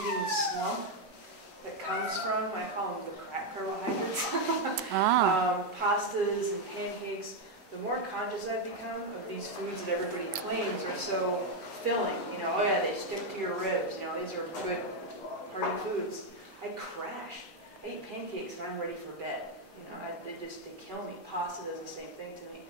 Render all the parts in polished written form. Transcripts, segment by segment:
eating slump that comes from, I call them the crack carbohydrates, pastas and pancakes. The more conscious I've become of these foods that everybody claims are so filling, you know, oh yeah, they stick to your ribs, you know, these are good hearty foods. I crash. I eat pancakes and I'm ready for bed. You know, they kill me. Pasta does the same thing to me.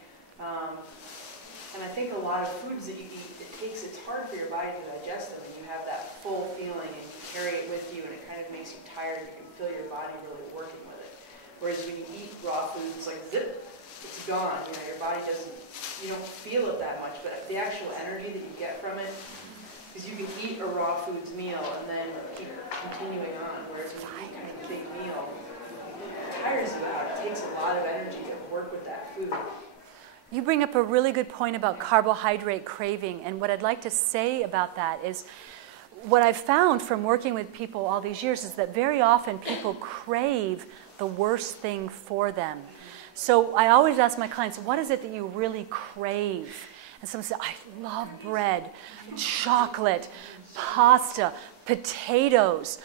And I think a lot of foods that you eat, it's hard for your body to digest them, and you have that full feeling, and you carry it with you, and it kind of makes you tired. You can feel your body really working with it. Whereas when you eat raw foods, it's like zip, it's gone. You know, your body you don't feel it that much, but the actual energy that you get from it, because you can eat a raw foods meal and then keep continuing on. Whereas when you eat kind of a big meal, it tires you out. It takes a lot of energy to work with that food. You bring up a really good point about carbohydrate craving, and what I'd like to say about that is what I've found from working with people all these years is that very often people crave the worst thing for them. So I always ask my clients, what is it that you really crave? And someone says, I love bread, chocolate, pasta, potatoes.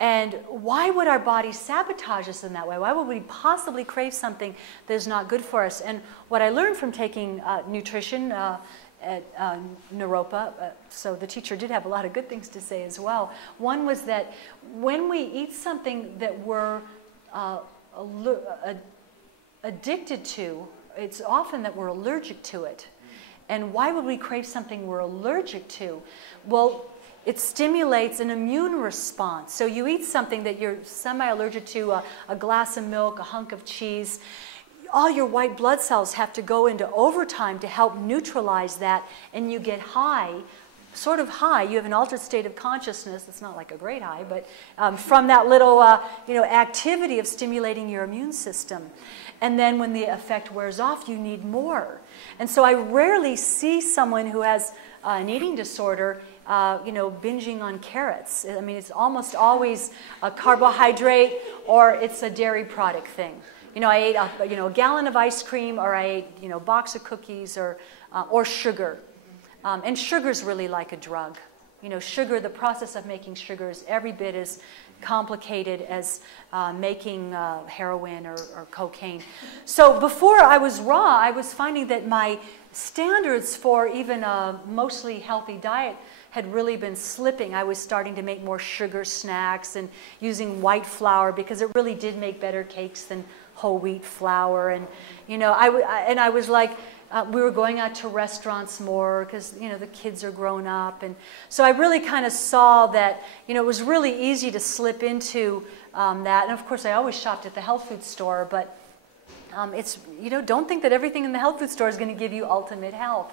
And why would our body sabotage us in that way? Why would we possibly crave something that is not good for us? And what I learned from taking nutrition at Naropa, so the teacher did have a lot of good things to say as well. One was that when we eat something that we're addicted to, it's often that we're allergic to it. And why would we crave something we're allergic to? Well, it stimulates an immune response. So you eat something that you're semi-allergic to, a glass of milk, a hunk of cheese, all your white blood cells have to go into overtime to help neutralize that, and you get high, sort of high. You have an altered state of consciousness. It's not like a great high, but from that little activity of stimulating your immune system. And then when the effect wears off, you need more. And so I rarely see someone who has an eating disorder binging on carrots. I mean, it's almost always a carbohydrate or it's a dairy product thing. You know, I ate a gallon of ice cream, or I ate a box of cookies, or sugar. And sugar's really like a drug. You know, sugar, the process of making sugar is every bit as complicated as making heroin or cocaine. So before I was raw, I was finding that my standards for even a mostly healthy diet had really been slipping. I was starting to make more sugar snacks and using white flour because it really did make better cakes than whole wheat flour. And I was like, we were going out to restaurants more because the kids are grown up, and so I really kind of saw that it was really easy to slip into that. And of course, I always shopped at the health food store, but it's don't think that everything in the health food store is going to give you ultimate health.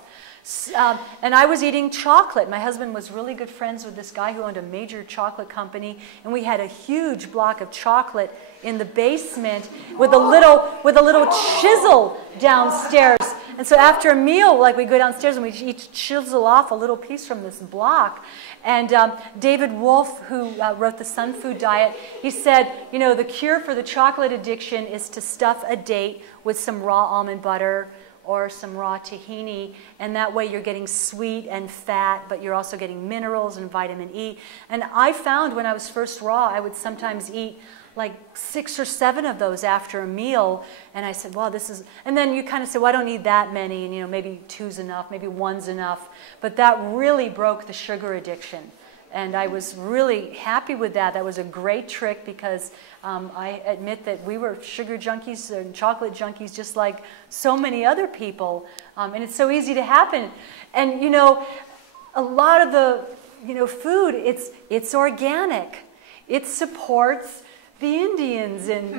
And I was eating chocolate. My husband was really good friends with this guy who owned a major chocolate company, and we had a huge block of chocolate in the basement with a little chisel downstairs. And so after a meal, like, we go downstairs and we each chisel off a little piece from this block. And David Wolfe, who wrote the Sun Food Diet, he said, the cure for the chocolate addiction is to stuff a date with some raw almond butter or some raw tahini, and that way you're getting sweet and fat, but you're also getting minerals and vitamin E. And I found when I was first raw, I would sometimes eat like 6 or 7 of those after a meal, and I said, well, this is, and then you kind of say, well, I don't need that many, and maybe 2's enough, maybe 1's enough, but that really broke the sugar addiction. And I was really happy with that. That was a great trick because I admit that we were sugar junkies and chocolate junkies just like so many other people. And it's so easy to happen. And, a lot of the, food, it's organic. It supports the Indians in,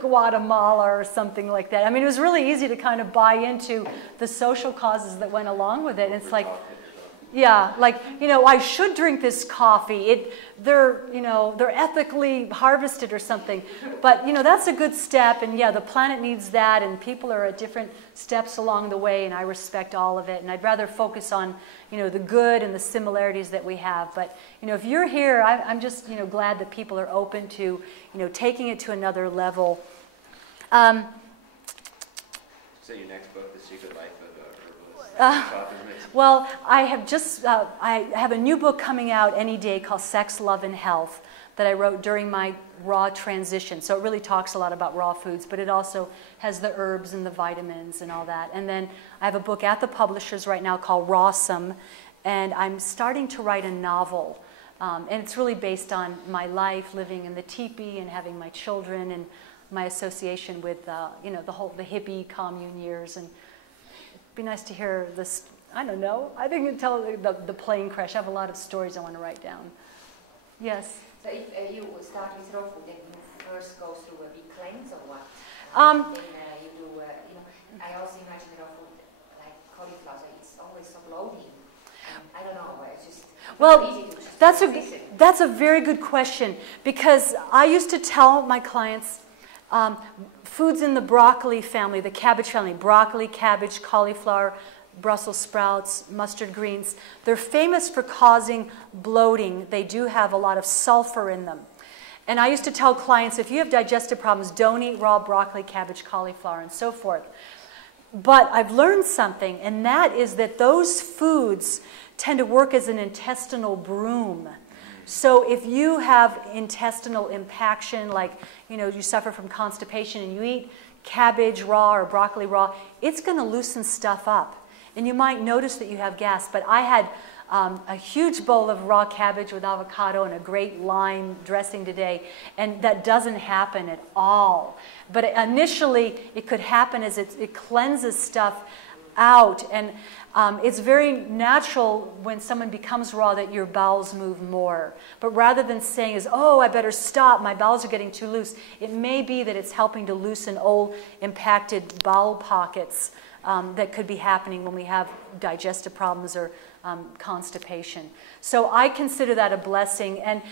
Guatemala or something like that. I mean, it was really easy to kind of buy into the social causes that went along with it. And it's like, yeah, like, I should drink this coffee. They're ethically harvested or something. But, that's a good step. And yeah, the planet needs that. And people are at different steps along the way. And I respect all of it. And I'd rather focus on, the good and the similarities that we have. But, if you're here, I'm just, glad that people are open to, taking it to another level. So your next book, The Secret Life of Well, I have a new book coming out any day called Sex, Love, and Health that I wrote during my raw transition. So it really talks a lot about raw foods, but it also has the herbs and the vitamins and all that. And then I have a book at the publishers right now called Rawsome, and I'm starting to write a novel. And it's really based on my life living in the teepee and having my children and my association with you know, the hippie commune years. And it'd be nice to hear this. I don't know. I think you'd tell the plane crash. I have a lot of stories I want to write down. Yes. So if you start with raw food, then you first go through a big cleanse or what? Then you do, you know, I also imagine raw food like cauliflower, so it's always so bloating. I don't know, it's just well, that's a very good question, because I used to tell my clients foods in the broccoli family, the cabbage family, broccoli, cabbage, cauliflower, Brussels sprouts, mustard greens, they're famous for causing bloating. They do have a lot of sulfur in them. And I used to tell clients, if you have digestive problems, don't eat raw broccoli, cabbage, cauliflower, and so forth. But I've learned something, and that is that those foods tend to work as an intestinal broom. So if you have intestinal impaction, like, you know, you suffer from constipation and you eat cabbage raw or broccoli raw, it's going to loosen stuff up. And you might notice that you have gas, but I had a huge bowl of raw cabbage with avocado and a great lime dressing today, and that doesn't happen at all. But initially, it could happen as it cleanses stuff out, and it's very natural when someone becomes raw that your bowels move more. But rather than saying, oh, I better stop, my bowels are getting too loose, it may be that it's helping to loosen old impacted bowel pockets that could be happening when we have digestive problems or constipation. So I consider that a blessing. And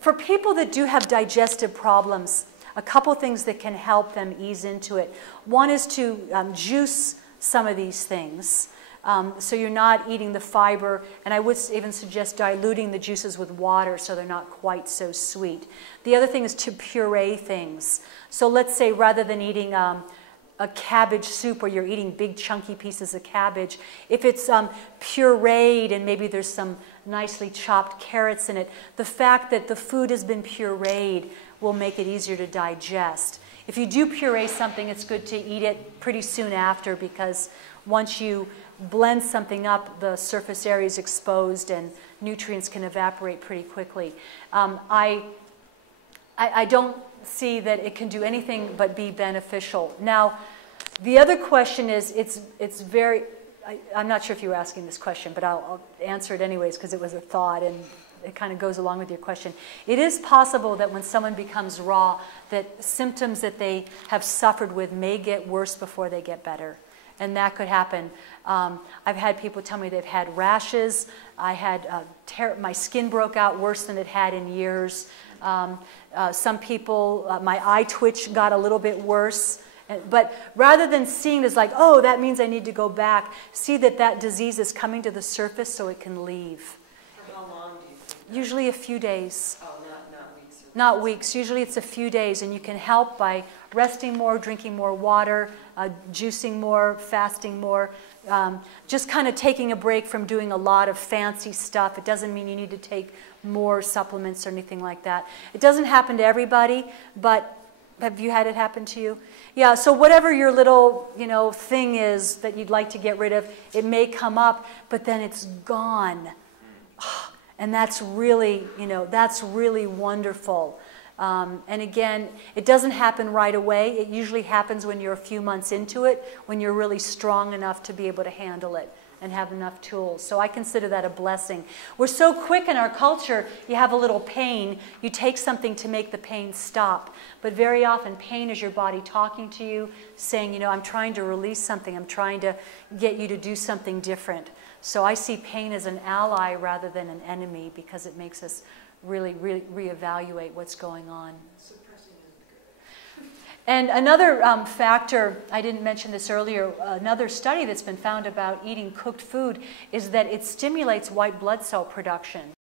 for people that do have digestive problems, a couple things that can help them ease into it. One is to juice some of these things. So you're not eating the fiber, and I would even suggest diluting the juices with water so they're not quite so sweet. The other thing is to puree things. So let's say rather than eating a cabbage soup where you're eating big chunky pieces of cabbage, if it's pureed and maybe there's some nicely chopped carrots in it, the fact that the food has been pureed will make it easier to digest. If you do puree something, it's good to eat it pretty soon after, because once you blend something up, the surface area is exposed and nutrients can evaporate pretty quickly. I don't see that it can do anything but be beneficial. Now, the other question is, it's very, I'm not sure if you were asking this question, but I'll answer it anyways because it was a thought and it kind of goes along with your question. It is possible that when someone becomes raw, that symptoms that they have suffered with may get worse before they get better. And that could happen. I've had people tell me they've had rashes. I had my skin broke out worse than it had in years. Some people, my eye twitch got a little bit worse. But rather than seeing it as like, oh, that means I need to go back, see that that disease is coming to the surface so it can leave. For how long do you think? Usually a few days. Oh, not weeks. Not weeks. Usually it's a few days, and you can help by resting more, drinking more water, juicing more, fasting more, just kind of taking a break from doing a lot of fancy stuff. It doesn't mean you need to take more supplements or anything like that. It doesn't happen to everybody, but have you had it happen to you? Yeah, so whatever your little, thing is that you'd like to get rid of, it may come up, but then it's gone. And that's really, that's really wonderful. And again, it doesn't happen right away. It usually happens when you're a few months into it, when you're really strong enough to be able to handle it and have enough tools. So I consider that a blessing. We're so quick in our culture, you have a little pain, you take something to make the pain stop. But very often pain is your body talking to you, saying, I'm trying to release something, I'm trying to get you to do something different. So I see pain as an ally rather than an enemy, because it makes us really reevaluate what's going on. Suppressing isn't good. And another factor, I didn't mention this earlier, another study that's been found about eating cooked food is that it stimulates white blood cell production.